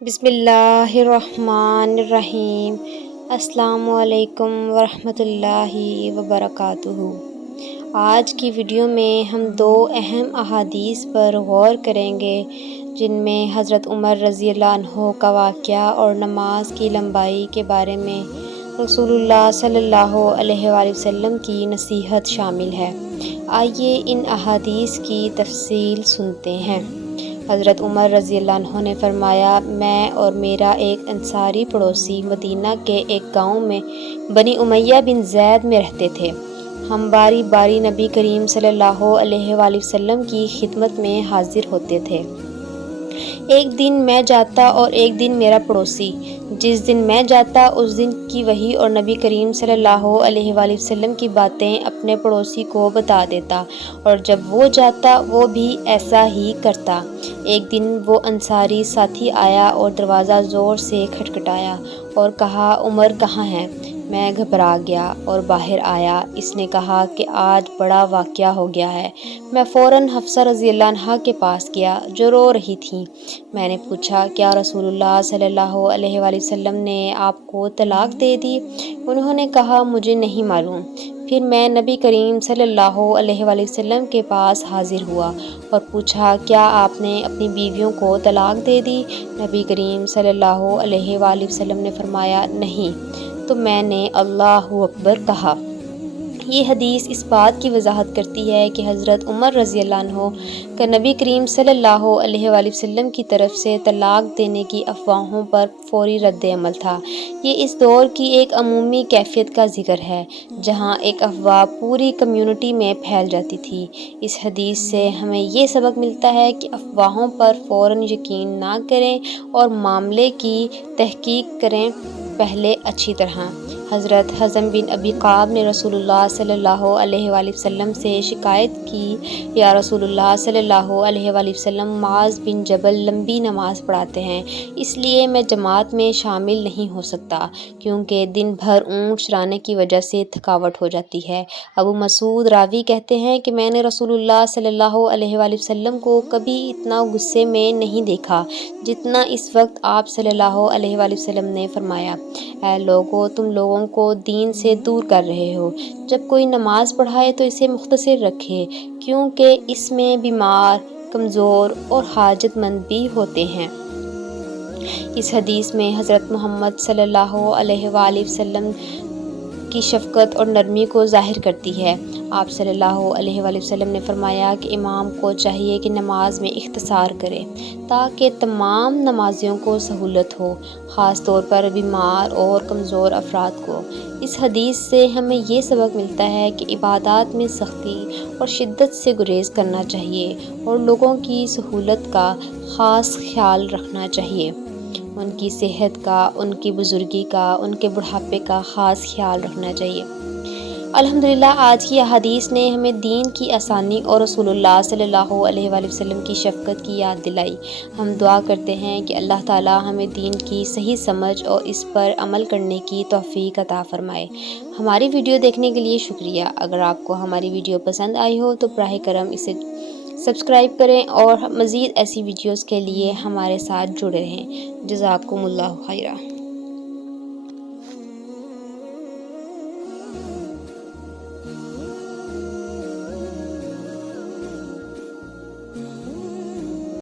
بسم اللہ الرحمن الرحیم۔ السلام علیکم ورحمۃ اللہ وبرکاتہ۔ آج کی ویڈیو میں ہم دو اہم احادیث پر غور کریں گے جن میں حضرت عمر رضی اللہ عنہ کا واقعہ اور نماز کی لمبائی کے بارے میں رسول اللہ صلی اللہ علیہ وآلہ وسلم کی نصیحت شامل ہے۔ آئیے ان احادیث کی تفصیل سنتے ہیں۔ حضرت عمر رضی اللہ عنہ نے فرمایا، میں اور میرا ایک انصاری پڑوسی مدینہ کے ایک گاؤں میں بنی امیہ بن زید میں رہتے تھے۔ ہم باری باری نبی کریم صلی اللہ علیہ وآلہ وسلم کی خدمت میں حاضر ہوتے تھے۔ ایک دن میں جاتا اور ایک دن میرا پڑوسی۔ جس دن میں جاتا اس دن کی وحی اور نبی کریم صلی اللہ علیہ وآلہ وسلم کی باتیں اپنے پڑوسی کو بتا دیتا، اور جب وہ جاتا وہ بھی ایسا ہی کرتا۔ ایک دن وہ انصاری ساتھی آیا اور دروازہ زور سے کھٹکھٹایا اور کہا، عمر کہاں ہیں؟ میں گھبرا گیا اور باہر آیا۔ اس نے کہا کہ آج بڑا واقعہ ہو گیا ہے۔ میں فوراً حفصہ رضی اللہ عنہا کے پاس گیا جو رو رہی تھیں۔ میں نے پوچھا، کیا رسول اللہ صلی اللہ علیہ وآلہ وسلم نے آپ کو طلاق دے دی؟ انہوں نے کہا، مجھے نہیں معلوم۔ پھر میں نبی کریم صلی اللہ علیہ وآلہ وسلم کے پاس حاضر ہوا اور پوچھا، کیا آپ نے اپنی بیویوں کو طلاق دے دی؟ نبی کریم صلی اللہ علیہ وآلہ وسلم نے فرمایا، نہیں۔ تو میں نے اللہ اکبر کہا۔ یہ حدیث اس بات کی وضاحت کرتی ہے کہ حضرت عمر رضی اللہ عنہ کا نبی کریم صلی اللہ علیہ وآلہ وسلم کی طرف سے طلاق دینے کی افواہوں پر فوری رد عمل تھا۔ یہ اس دور کی ایک عمومی کیفیت کا ذکر ہے جہاں ایک افواہ پوری کمیونٹی میں پھیل جاتی تھی۔ اس حدیث سے ہمیں یہ سبق ملتا ہے کہ افواہوں پر فوراً یقین نہ کریں اور معاملے کی تحقیق کریں پہلے اچھی طرح۔ حضرت حزم بن ابی کعب نے رسول اللہ صلی اللہ علیہ وآلہ وسلم سے شکایت کی، یا رسول اللہ صلی اللہ علیہ وآلہ وسلم، معاذ بن جبل لمبی نماز پڑھاتے ہیں، اس لیے میں جماعت میں شامل نہیں ہو سکتا کیونکہ دن بھر اونٹ چرانے کی وجہ سے تھکاوٹ ہو جاتی ہے۔ ابو مسعود راوی کہتے ہیں کہ میں نے رسول اللہ صلی اللہ علیہ وآلہ وسلم کو کبھی اتنا غصے میں نہیں دیکھا جتنا اس وقت آپ صلی اللہ علیہ وآلہ وسلم نے فرمایا، اے لوگو، تم لوگوں کو دین سے دور کر رہے ہو۔ جب کوئی نماز پڑھائے تو اسے مختصر رکھے کیونکہ اس میں بیمار، کمزور اور حاجت مند بھی ہوتے ہیں۔ اس حدیث میں حضرت محمد صلی اللہ علیہ وآلہ وسلم کی شفقت اور نرمی کو ظاہر کرتی ہے۔ آپ صلی اللہ علیہ وآلہ وسلم نے فرمایا کہ امام کو چاہیے کہ نماز میں اختصار کرے تاکہ تمام نمازیوں کو سہولت ہو، خاص طور پر بیمار اور کمزور افراد کو۔ اس حدیث سے ہمیں یہ سبق ملتا ہے کہ عبادات میں سختی اور شدت سے گریز کرنا چاہیے اور لوگوں کی سہولت کا خاص خیال رکھنا چاہیے۔ ان کی صحت کا، ان کی بزرگی کا، ان کے بڑھاپے کا خاص خیال رکھنا چاہیے۔ الحمدللہ آج کی احادیث نے ہمیں دین کی آسانی اور رسول اللہ صلی اللہ علیہ وآلہ وسلم کی شفقت کی یاد دلائی۔ ہم دعا کرتے ہیں کہ اللہ تعالی ہمیں دین کی صحیح سمجھ اور اس پر عمل کرنے کی توفیق عطا فرمائے۔ ہماری ویڈیو دیکھنے کے لیے شکریہ۔ اگر آپ کو ہماری ویڈیو پسند آئی ہو تو براہ کرم اسے سبسکرائب کریں اور مزید ایسی ویڈیوز کے لیے ہمارے ساتھ جڑے رہیں۔ جزاکم اللہ خیرا۔